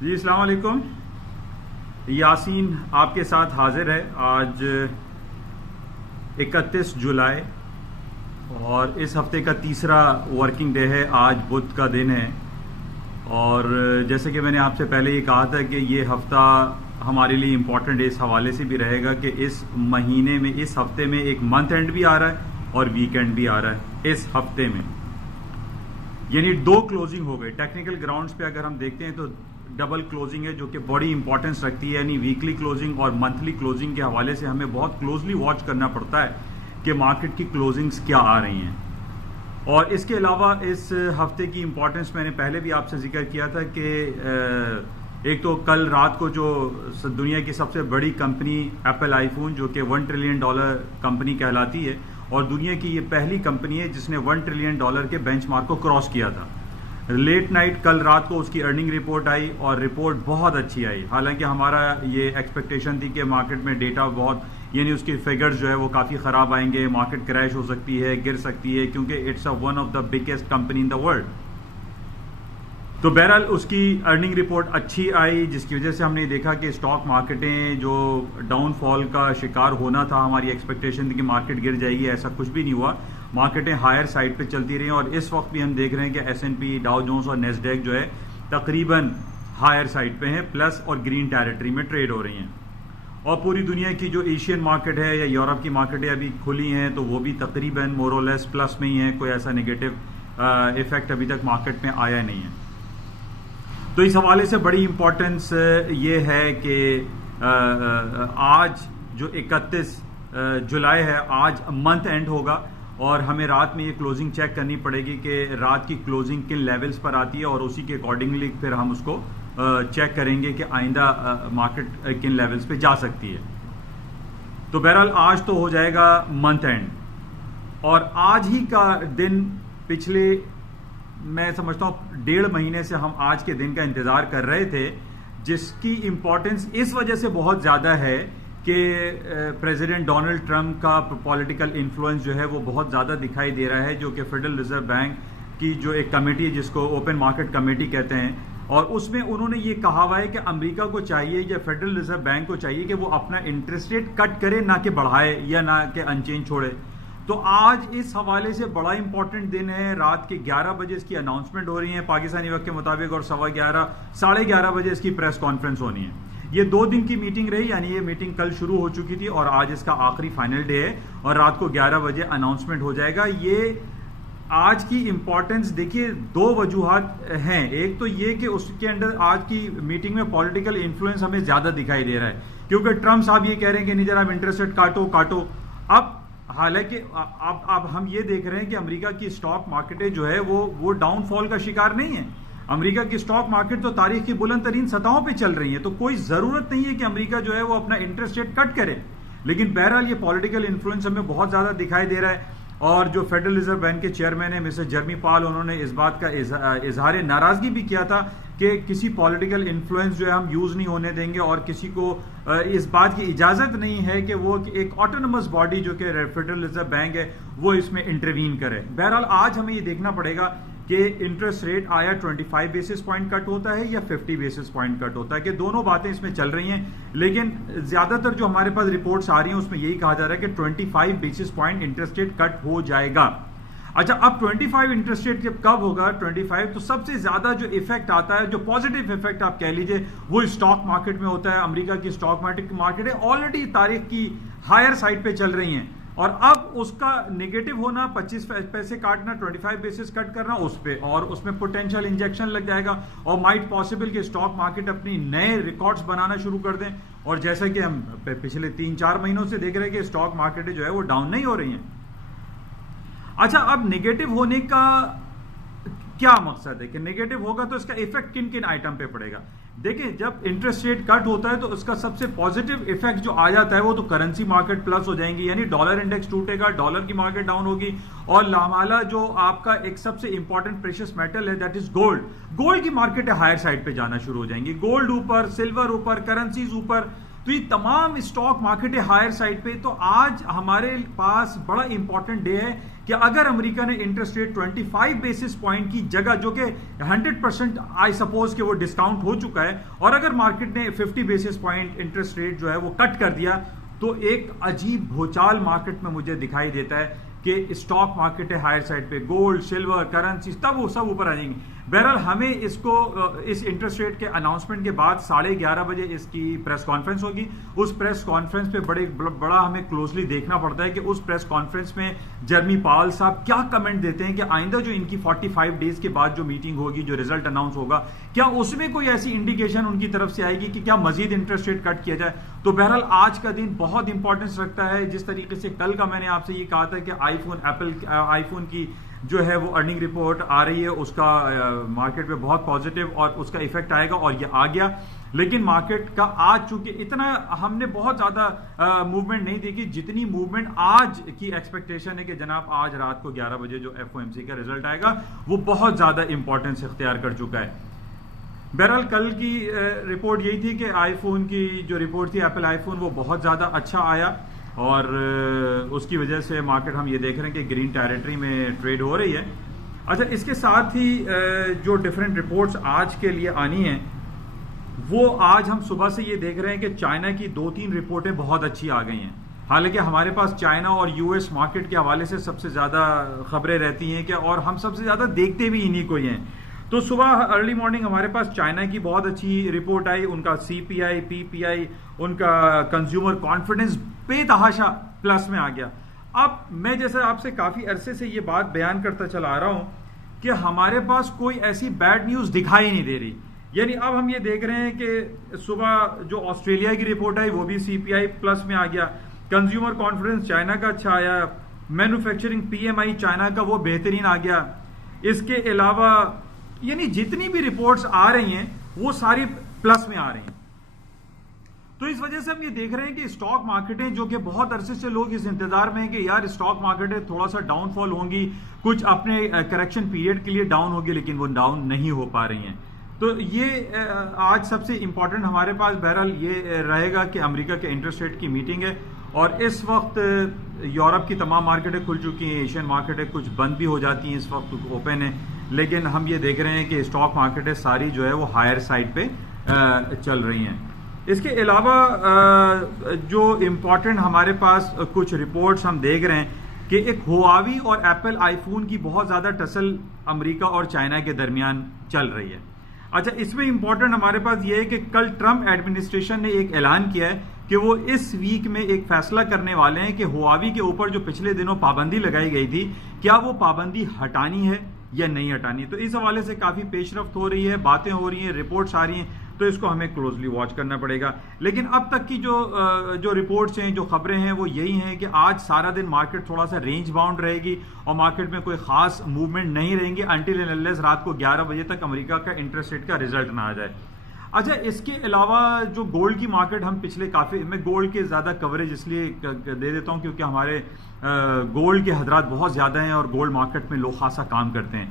جی السلام علیکم. یاسین آپ کے ساتھ حاضر ہے. آج 31 جولائی اور اس ہفتے کا تیسرا ورکنگ ڈے ہے. آج بدھ کا دن ہے اور جیسے کہ میں نے آپ سے پہلے یہ کہا تھا کہ یہ ہفتہ ہمارے لیے امپورٹنٹ اس حوالے سے بھی رہے گا کہ اس مہینے میں اس ہفتے میں ایک منتھ اینڈ بھی آ رہا ہے اور ویکینڈ بھی آ رہا ہے اس ہفتے میں. یعنی 2 کلوزنگ ہو گئی. ٹیکنیکل گراؤنڈز پہ اگر ہم دیکھتے ہیں تو ڈبل کلوزنگ ہے جو کہ بڑی امپورٹنس رکھتی ہے. یعنی ویکلی کلوزنگ اور منتھلی کلوزنگ کے حوالے سے ہمیں بہت کلوزلی واچ کرنا پڑتا ہے کہ مارکیٹ کی کلوزنگز کیا آ رہی ہیں. اور اس کے علاوہ اس ہفتے کی امپورٹنس میں نے پہلے بھی آپ سے ذکر کیا تھا کہ ایک تو کل رات کو جو دنیا کی سب سے بڑی کمپنی ایپل آئی فون جو کہ $1 ٹریلین کمپنی کہلاتی ہے اور دنیا کی یہ پہلی کمپنی ہے جس نے $1 ٹریلین کے بینچ مارک کو کراس کیا تھا. لیٹ نائٹ کل رات کو اس کی ارننگ رپورٹ آئی اور رپورٹ بہت اچھی آئی. حالانکہ ہمارا یہ ایکسپیکٹیشن تھی کہ مارکیٹ میں ڈیٹا بہت یعنی اس کی فگرز جو ہے وہ کافی خراب آئیں گے, مارکیٹ کریش ہو سکتی ہے, گر سکتی ہے کیونکہ it's one of the biggest company in the world. تو بہرحال اس کی ارننگ رپورٹ اچھی آئی جس کی وجہ سے ہم نے دیکھا کہ اسٹاک مارکیٹیں جو ڈاؤن فال کا شکار ہونا تھا, ہماری ایکسپیکٹیشن تھی کہ مارکیٹ گر جائے گی, ایسا کچھ بھی نہیں ہوا. مارکیٹیں ہائر سائڈ پہ چلتی رہی اور اس وقت بھی ہم دیکھ رہے ہیں کہ S&P, ڈاؤ جونز اور نیسڈیک جو ہے تقریباً ہائر سائڈ پہ ہیں, پلس اور گرین ٹیریٹری میں ٹریڈ ہو رہی ہیں. اور پوری دنیا کی جو ایشین مارکیٹ ہے یا یورپ کی مارکیٹیں ابھی کھلی ہیں تو وہ بھی تقریباً مور اور لیس پلس میں ہی ہیں. کوئی ایسا نگیٹو ایفیکٹ ابھی تک مارکیٹ میں آیا نہیں ہے. تو اس حوالے سے بڑی امپورٹنس یہ ہے کہ آج جو 31 جولائی ہے آج منتھ اینڈ ہوگا اور ہمیں رات میں یہ کلوزنگ چیک کرنی پڑے گی کہ رات کی کلوزنگ کن لیولز پر آتی ہے اور اسی کے اکارڈنگلی پھر ہم اس کو چیک کریں گے کہ آئندہ مارکیٹ کن لیولز پہ جا سکتی ہے. تو بہرحال آج تو ہو جائے گا منتھ اینڈ اور آج ہی کا دن پچھلے میں سمجھتا ہوں 1.5 مہینے سے ہم آج کے دن کا انتظار کر رہے تھے, جس کی امپورٹنس اس وجہ سے بہت زیادہ ہے کہ پریزیڈنٹ ڈونلڈ ٹرمپ کا پولیٹیکل انفلوئنس جو ہے وہ بہت زیادہ دکھائی دے رہا ہے, جو کہ فیڈرل ریزرو بینک کی جو ایک کمیٹی ہے جس کو اوپن مارکیٹ کمیٹی کہتے ہیں, اور اس میں انہوں نے یہ کہا ہوا ہے کہ امریکہ کو چاہیے یا فیڈرل ریزرو بینک کو چاہیے کہ وہ اپنا انٹرسٹ ریٹ کٹ کرے, نہ کہ بڑھائے یا نہ کہ انچینج چھوڑے. تو آج اس حوالے سے بڑا امپورٹنٹ دن ہے. رات کے 11 بجے اس کی اناؤنسمنٹ ہو رہی ہے پاکستانی وقت کے مطابق اور 11:15 11:30 بجے اس کی پریس کانفرنس ہونی ہے. یہ 2 دن کی میٹنگ رہی, یعنی یہ میٹنگ کل شروع ہو چکی تھی اور آج اس کا آخری فائنل ڈے ہے اور رات کو 11 بجے اناؤنسمنٹ ہو جائے گا. یہ آج کی امپورٹنس دیکھیے 2 وجوہات ہیں. ایک تو یہ کہ اس کے اندر آج کی میٹنگ میں پولیٹیکل انفلوئنس ہمیں زیادہ دکھائی دے رہا ہے کیونکہ ٹرمپ صاحب یہ کہہ رہے ہیں کہ نہیں جناب انٹرسٹ ریٹ کاٹو. اب حالانکہ اب ہم یہ دیکھ رہے ہیں کہ امریکہ کی اسٹاک مارکیٹیں جو ہے وہ ڈاؤن فال کا شکار نہیں ہے. امریکہ کی اسٹاک مارکیٹ تو تاریخ کی بلند ترین سطحوں پہ چل رہی ہے, تو کوئی ضرورت نہیں ہے کہ امریکہ جو ہے وہ اپنا انٹرسٹ ریٹ کٹ کرے. لیکن بہرحال یہ پولیٹیکل انفلوئنس ہمیں بہت زیادہ دکھائی دے رہا ہے. اور جو فیڈرل ریزرو بینک کے چیئرمین ہیں مسٹر جرمی پال, انہوں نے اس بات کا اظہار ناراضگی بھی کیا تھا کہ کسی پولیٹیکل انفلوئنس جو ہے ہم یوز نہیں ہونے دیں گے اور کسی کو اس بات کی اجازت نہیں ہے کہ وہ ایک آٹونومس باڈی جو کہ فیڈرل ریزرو بینک ہے وہ اس میں انٹروین کرے. بہرحال آج ہمیں یہ دیکھنا پڑے گا کہ انٹرسٹ ریٹ آیا 25 بیسس پوائنٹ کٹ ہوتا ہے یا 50 بیسس پوائنٹ کٹ ہوتا ہے, کہ دونوں باتیں اس میں چل رہی ہیں. لیکن زیادہ تر جو ہمارے پاس رپورٹس آ رہی ہیں اس میں یہی کہا جا رہا ہے کہ 25 بیسس پوائنٹ انٹرسٹ ریٹ کٹ ہو جائے گا. اچھا, اب 25 انٹرسٹ ریٹ کب ہوگا 25, تو سب سے زیادہ جو ایفیکٹ آتا ہے, جو پازیٹیو ایفیکٹ آپ کہہ لیجئے, وہ اسٹاک مارکیٹ میں ہوتا ہے. امریکہ کی اسٹاک مارکیٹیں آلریڈی تاریخ کی ہائر سائڈ پہ چل رہی ہیں اور اب اس کا نیگیٹو ہونا 25 پیسے کاٹنا, 25 بیسس کٹ کرنا اس پہ, اور اس میں پوٹینشیل انجیکشن لگ جائے گا اور مائٹ پاسبل کہ اسٹاک مارکیٹ اپنی نئے ریکارڈز بنانا شروع کر دیں. اور جیسا کہ ہم پچھلے 3-4 مہینوں سے دیکھ رہے ہیں کہ اسٹاک مارکیٹیں جو ہے وہ ڈاؤن نہیں ہو رہی ہیں. اچھا, اب نیگیٹو ہونے کا کیا مقصد ہے کہ نیگیٹو ہوگا تو اس کا ایفیکٹ کن کن آئٹم پہ پڑے گا. دیکھیں, جب انٹرسٹ ریٹ کٹ ہوتا ہے تو اس کا سب سے پازیٹیو ایفیکٹ جو آ جاتا ہے وہ تو کرنسی مارکیٹ پلس ہو جائیں گی, یعنی ڈالر انڈیکس ٹوٹے گا, ڈالر کی مارکیٹ ڈاؤن ہوگی اور لامالا جو آپ کا ایک سب سے امپورٹنٹ پریشس میٹل ہے دیٹ از گولڈ کی مارکیٹ ہائر سائڈ پہ جانا شروع ہو جائیں گی. گولڈ اوپر, سلور اوپر, کرنسیز اوپر. تو یہ تمام اسٹاک مارکیٹ ہے ہائر سائڈ پہ. تو آج ہمارے پاس بڑا امپورٹنٹ ڈے ہے کہ اگر امریکہ نے انٹرسٹ ریٹ 25 بیسس پوائنٹ کی جگہ, جو کہ 100% آئی سپوز کہ وہ ڈسکاؤنٹ ہو چکا ہے, اور اگر مارکیٹ نے 50 بیسس پوائنٹ انٹرسٹ ریٹ جو ہے وہ کٹ کر دیا, تو ایک عجیب بھوچال مارکیٹ میں مجھے دکھائی دیتا ہے کہ اسٹاک مارکیٹ ہے ہائر سائڈ پہ, گولڈ, سلور, کرنسی تب وہ سب اوپر آ جائیں گے. بہرحال ہمیں اس انٹرسٹ ریٹ کے اناؤنسمنٹ کے بعد 11:30 بجے اس کی پریس کانفرنس ہوگی. اس پریس کانفرنس پہ بڑا ہمیں کلوزلی دیکھنا پڑتا ہے کہ اس پریس کانفرنس میں جرمی پاول صاحب کیا کمنٹ دیتے ہیں کہ آئندہ جو ان کی 45 ڈیز کے بعد جو میٹنگ ہوگی, جو ریزلٹ اناؤنس ہوگا, کیا اس میں کوئی ایسی انڈیکیشن ان کی طرف سے آئے گی کہ کیا مزید انٹرسٹ ریٹ کٹ کیا جائے. تو بہرحال آج کا دن بہت امپورٹنس رکھتا ہے. جس طریقے سے کل کا میں نے آپ سے یہ کہا تھا کہ آئی فون کی جو ہے وہ ارننگ رپورٹ آ رہی ہے, اس کا مارکیٹ پہ بہت پازیٹیو اور اس کا ایفیکٹ آئے گا, اور یہ آ گیا. لیکن مارکیٹ کا آج چونکہ اتنا ہم نے بہت زیادہ موومنٹ نہیں دیکھی جتنی موومنٹ آج کی ایکسپیکٹیشن ہے کہ جناب آج رات کو 11 بجے جو FOMC کا رزلٹ آئے گا وہ بہت زیادہ امپورٹنس اختیار کر چکا ہے. بہرحال کل کی رپورٹ یہی تھی کہ آئی فون کی جو رپورٹ تھی, ایپل آئی فون, وہ بہت زیادہ اچھا آیا, اور اس کی وجہ سے مارکیٹ ہم یہ دیکھ رہے ہیں کہ گرین ٹیریٹری میں ٹریڈ ہو رہی ہے. اچھا, اس کے ساتھ ہی جو ڈفرینٹ رپورٹس آج کے لیے آنی ہیں, وہ آج ہم صبح سے یہ دیکھ رہے ہیں کہ چائنا کی 2-3 رپورٹیں بہت اچھی آ گئی ہیں. حالانکہ ہمارے پاس چائنا اور US مارکیٹ کے حوالے سے سب سے زیادہ خبریں رہتی ہیں کہ, اور ہم سب سے زیادہ دیکھتے بھی انہی کو ہی ہیں. تو صبح ارلی مارننگ ہمارے پاس چائنا کی بہت اچھی رپورٹ آئی. ان کا CPI, PPI, ان کا کنزیومر کانفیڈنس بے تحاشا پلس میں آ گیا. اب میں جیسے آپ سے کافی عرصے سے یہ بات بیان کرتا چلا آ رہا ہوں کہ ہمارے پاس کوئی ایسی بیڈ نیوز دکھائی نہیں دے رہی. یعنی اب ہم یہ دیکھ رہے ہیں کہ صبح جو آسٹریلیا کی رپورٹ آئی وہ بھی CPI پلس میں آ گیا, کنزیومر کانفیڈنس چائنا کا اچھا آیا, مینوفیکچرنگ PMI چائنا کا وہ بہترین آ گیا. اس کے علاوہ یعنی جتنی بھی رپورٹس آ رہی ہیں وہ ساری پلس میں آ رہی ہیں. تو اس وجہ سے ہم یہ دیکھ رہے ہیں کہ اسٹاک مارکیٹیں, جو کہ بہت عرصے سے لوگ اس انتظار میں ہیں کہ یار اسٹاک مارکیٹیں تھوڑا سا ڈاؤن فال ہوں گی, کچھ اپنے کریکشن پیریڈ کے لیے ڈاؤن ہوگی, لیکن وہ ڈاؤن نہیں ہو پا رہی ہیں. تو یہ آج سب سے امپورٹنٹ ہمارے پاس بہرحال یہ رہے گا کہ امریکہ کے انٹرسٹ ریٹ کی میٹنگ ہے, اور اس وقت یورپ کی تمام مارکیٹیں کھل چکی ہیں, ایشین مارکیٹیں کچھ بند بھی ہو جاتی ہیں, اس وقت اوپن ہیں, لیکن ہم یہ دیکھ رہے ہیں کہ اسٹاک مارکیٹیں ساری جو ہے وہ ہائر سائڈ پہ چل رہی ہیں. اس کے علاوہ جو امپورٹنٹ ہمارے پاس کچھ رپورٹس ہم دیکھ رہے ہیں کہ ایک ہواوی اور ایپل آئی فون کی بہت زیادہ ٹسل امریکہ اور چائنا کے درمیان چل رہی ہے. اچھا, اس میں امپورٹنٹ ہمارے پاس یہ ہے کہ کل ٹرمپ ایڈمنسٹریشن نے ایک اعلان کیا ہے کہ وہ اس ویک میں ایک فیصلہ کرنے والے ہیں کہ ہواوی کے اوپر جو پچھلے دنوں پابندی لگائی گئی تھی, کیا وہ پابندی ہٹانی ہے یا نہیں ہٹانی. تو اس حوالے سے کافی پیش رفت ہو رہی ہے, باتیں ہو رہی ہیں, رپورٹس آ رہی ہیں, تو اس کو ہمیں کلوزلی واچ کرنا پڑے گا. لیکن اب تک کی جو رپورٹس ہیں, جو خبریں ہیں, وہ یہی ہیں کہ آج سارا دن مارکیٹ تھوڑا سا رینج باؤنڈ رہے گی, اور مارکیٹ میں کوئی خاص موومنٹ نہیں رہیں گی انٹل اینڈ انلیس رات کو 11 بجے تک امریکہ کا انٹرسٹ ریٹ کا رزلٹ نہ آ جائے. اچھا, اس کے علاوہ جو گولڈ کی مارکیٹ, ہم پچھلے کافی, میں گولڈ کے زیادہ کوریج اس لیے دے دیتا ہوں کیونکہ ہمارے گولڈ کے حضرات بہت زیادہ ہیں اور گولڈ مارکیٹ میں لوگ خاصا کام کرتے ہیں.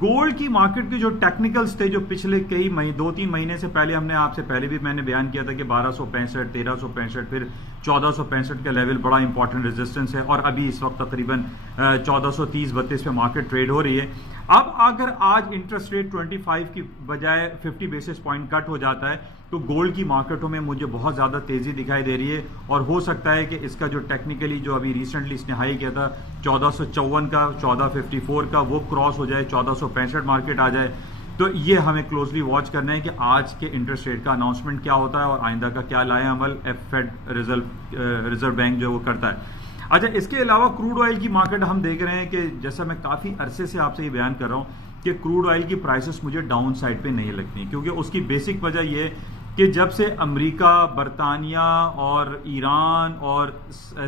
گولڈ کی مارکیٹ کے جو ٹیکنیکلز تھے, جو پچھلے کئی 2-3 مہینے سے پہلے ہم نے آپ سے پہلے بھی میں نے بیان کیا تھا کہ 1265, 1365, پھر 1465 کا لیول بڑا امپورٹنٹ ریزسٹنس ہے, اور ابھی اس وقت تقریباً 1430-32 پہ مارکیٹ ٹریڈ ہو رہی ہے. اب اگر آج انٹرسٹ ریٹ 25 کی بجائے 50 بیسس پوائنٹ کٹ ہو جاتا ہے تو گولڈ کی مارکیٹوں میں مجھے بہت زیادہ تیزی دکھائی دے رہی ہے, اور ہو سکتا ہے کہ اس کا جو ٹیکنیکلی جو ابھی ریسنٹلی اس نے ہائی کیا تھا 1454 کا, 1454 کا, وہ کراس ہو جائے, 1465 مارکیٹ آ جائے. تو یہ ہمیں کلوزلی واچ کرنا ہے کہ آج کے انٹرسٹ ریٹ کا اناؤنسمنٹ کیا ہوتا ہے اور آئندہ کا کیا لائے عمل فیڈ ریزرو بینک جو وہ کرتا ہے. اچھا, اس کے علاوہ کروڈ آئل کی مارکیٹ ہم دیکھ رہے ہیں کہ جیسا میں کافی عرصے سے آپ سے یہ بیان کر رہا ہوں کہ کروڈ آئل کی پرائسز مجھے ڈاؤن سائڈ پہ نہیں لگتی, کیونکہ اس کی بیسک وجہ یہ کہ جب سے امریکہ, برطانیہ اور ایران اور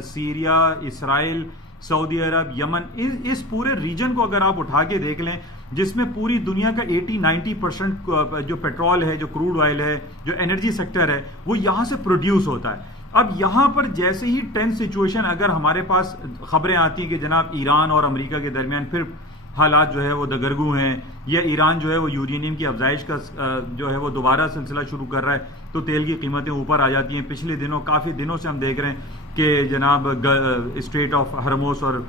سیریا, اسرائیل, سعودی عرب, یمن, اس پورے ریجن کو اگر آپ اٹھا کے دیکھ لیں, جس میں پوری دنیا کا 80-90% جو پیٹرول ہے, جو کروڈ آئل ہے, جو انرجی سیکٹر ہے, وہ یہاں سے پروڈیوس ہوتا ہے. اب یہاں پر جیسے ہی ٹینس سچویشن اگر ہمارے پاس خبریں آتی ہیں کہ جناب ایران اور امریکہ کے درمیان پھر حالات جو ہے وہ دگرگو ہیں، یا ایران جو ہے وہ یورینیم کی افزائش کا جو ہے وہ دوبارہ سلسلہ شروع کر رہا ہے، تو تیل کی قیمتیں اوپر آ جاتی ہیں. پچھلے دنوں کافی دنوں سے ہم دیکھ رہے ہیں کہ جناب اسٹریٹ آف ہرموز اور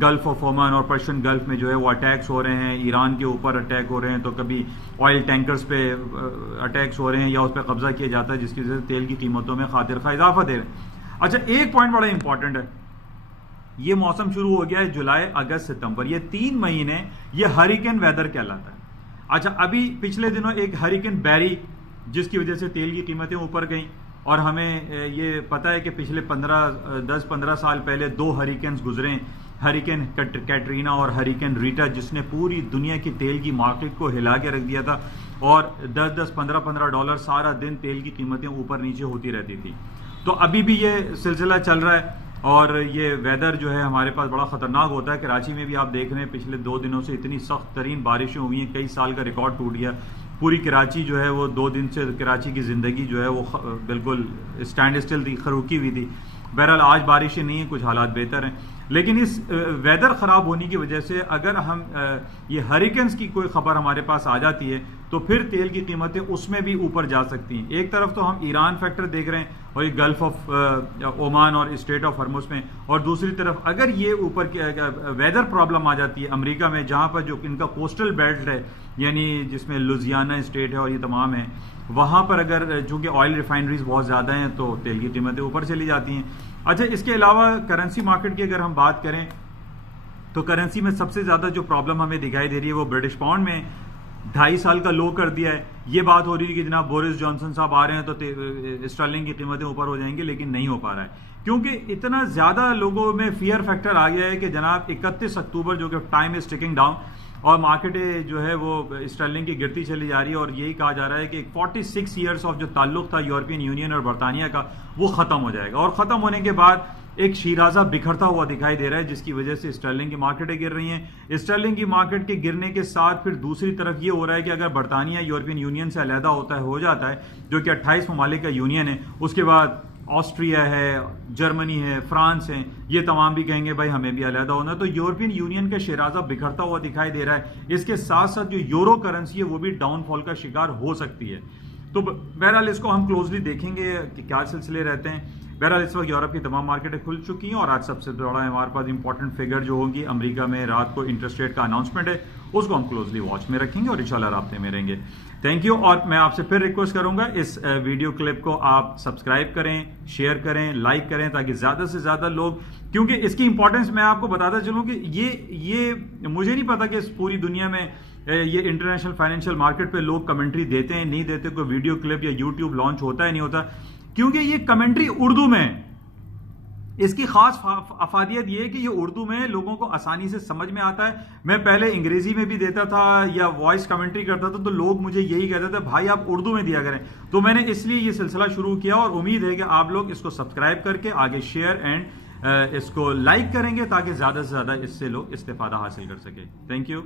گلف آف اومان اور پرشین گلف میں جو ہے وہ اٹیکس ہو رہے ہیں، ایران کے اوپر اٹیک ہو رہے ہیں، تو کبھی آئل ٹینکرز پہ اٹیکس ہو رہے ہیں یا اس پہ قبضہ کیا جاتا ہے، جس کی وجہ سے تیل کی قیمتوں میں خاطر خواہ اضافہ دے رہے ہیں. اچھا، ایک پوائنٹ بڑا امپورٹنٹ ہے، یہ موسم شروع ہو گیا ہے جولائی اگست ستمبر، یہ 3 مہینے یہ ہریکن ویدر کہلاتا ہے. اچھا، ابھی پچھلے دنوں ایک ہریکن بیری جس کی وجہ سے تیل کی قیمتیں اوپر گئیں، اور ہمیں یہ پتا ہے کہ پچھلے 10-15 سال پہلے 2 ہریکنز گزرے، ہریکن کیٹرینا اور ہریکن ریٹا، جس نے پوری دنیا کی تیل کی مارکیٹ کو ہلا کے رکھ دیا تھا، اور 10-15 ڈالر سارا دن تیل کی قیمتیں اوپر نیچے ہوتی رہتی تھی. تو ابھی بھی یہ سلسلہ چل رہا ہے، اور یہ ویدر جو ہے ہمارے پاس بڑا خطرناک ہوتا ہے. کراچی میں بھی آپ دیکھ رہے ہیں پچھلے 2 دنوں سے اتنی سخت ترین بارشیں ہوئی ہیں، کئی سال کا ریکارڈ ٹوٹ گیا. پوری کراچی جو ہے وہ 2 دن سے کراچی کی زندگی جو ہے وہ بالکل اسٹینڈ اسٹل تھی، خروکی ہوئی تھی. بہرحال آج بارشیں نہیں ہیں، کچھ حالات بہتر ہیں، لیکن اس ویدر خراب ہونے کی وجہ سے اگر ہم یہ ہریکنز کی کوئی خبر ہمارے پاس آ جاتی ہے تو پھر تیل کی قیمتیں اس میں بھی اوپر جا سکتی ہیں. ایک طرف تو ہم ایران فیکٹر دیکھ رہے ہیں اور یہ گلف آف اومان اور اسٹریٹ آف ہرمز میں، اور دوسری طرف اگر یہ اوپر ویدر پرابلم آ جاتی ہے امریکہ میں، جہاں پر جو ان کا کوسٹل بیلٹ ہے، یعنی جس میں لوزیانہ اسٹیٹ ہے اور یہ تمام ہیں، وہاں پر اگر چونکہ آئل ریفائنریز بہت زیادہ ہیں تو تیل کی قیمتیں اوپر چلی جاتی ہیں. اچھا، اس کے علاوہ کرنسی مارکیٹ کی اگر ہم بات کریں تو کرنسی میں سب سے زیادہ جو پرابلم ہمیں دکھائی دے رہی ہے وہ برٹش پاؤنڈ میں 2.5 سال کا لو کر دیا ہے. یہ بات ہو رہی ہے کہ جناب بورس جانسن صاحب آ رہے ہیں تو اسٹرلنگ کی قیمتیں اوپر ہو جائیں گی، لیکن نہیں ہو پا رہا ہے کیونکہ اتنا زیادہ لوگوں میں فیئر فیکٹر آ گیا ہے کہ جناب 31 اکتوبر جو کہ ٹائم از ٹکنگ ڈاؤن، اور مارکیٹیں جو ہے وہ اسٹرلنگ کی گرتی چلی جا رہی ہے، اور یہی کہا جا رہا ہے کہ 46 ایئرس آف جو تعلق تھا یورپین یونین اور برطانیہ کا وہ ختم ہو جائے گا، اور ختم ہونے کے بعد ایک شیرازہ بکھرتا ہوا دکھائی دے رہا ہے، جس کی وجہ سے اسٹرلنگ کی مارکیٹیں گر رہی ہیں. اسٹرلنگ کی مارکیٹ کے گرنے کے ساتھ پھر دوسری طرف یہ ہو رہا ہے کہ اگر برطانیہ یورپین یونین سے علیحدہ ہو جاتا ہے جو کہ 28 ممالک کا یونین ہے، اس کے بعد آسٹریا ہے، جرمنی ہے، فرانس ہے، یہ تمام بھی کہیں گے بھائی ہمیں بھی علیحدہ ہونا ہے، تو یورپین یونین کا شیرازہ بکھرتا ہوا دکھائی دے رہا ہے. اس کے ساتھ ساتھ جو یورو کرنسی ہے وہ بھی ڈاؤن فال کا شکار ہو سکتی ہے. تو بہرحال اس کو ہم کلوزلی دیکھیں گے کہ کیا سلسلے رہتے ہیں. بہرحال اس وقت یورپ کی تمام مارکیٹیں کھل چکی ہیں، اور آج سب سے بڑا ہمارے پاس امپورٹنٹ فگر جو ہوگی امریکہ میں رات کو انٹرسٹ ریٹ کا اناؤنسمنٹ ہے، اس کو ہم کلوزلی واچ میں رکھیں گے اور انشاءاللہ رابطے میں رہیں گے. Thank you. اور میں آپ سے پھر ریکویسٹ کروں گا اس ویڈیو کلپ کو آپ سبسکرائب کریں، شیئر کریں، لائک کریں، تاکہ زیادہ سے زیادہ لوگ، کیونکہ اس کی امپورٹنس میں آپ کو بتاتا چلوں کہ یہ مجھے نہیں پتا کہ اس پوری دنیا میں یہ انٹرنیشنل فائنینشیل مارکیٹ پہ لوگ کمنٹری دیتے ہیں نہیں دیتے، کوئی ویڈیو کلپ یا یوٹیوب لانچ ہوتا ہے نہیں ہوتا، کیونکہ یہ کمنٹری اردو میں. اس کی خاص افادیت یہ ہے کہ یہ اردو میں لوگوں کو آسانی سے سمجھ میں آتا ہے. میں پہلے انگریزی میں بھی دیتا تھا یا وائس کمنٹری کرتا تھا تو لوگ مجھے یہی کہتے تھے بھائی آپ اردو میں دیا کریں، تو میں نے اس لیے یہ سلسلہ شروع کیا، اور امید ہے کہ آپ لوگ اس کو سبسکرائب کر کے آگے شیئر اینڈ اس کو لائک کریں گے تاکہ زیادہ سے زیادہ اس سے لوگ استفادہ حاصل کر سکیں. Thank you.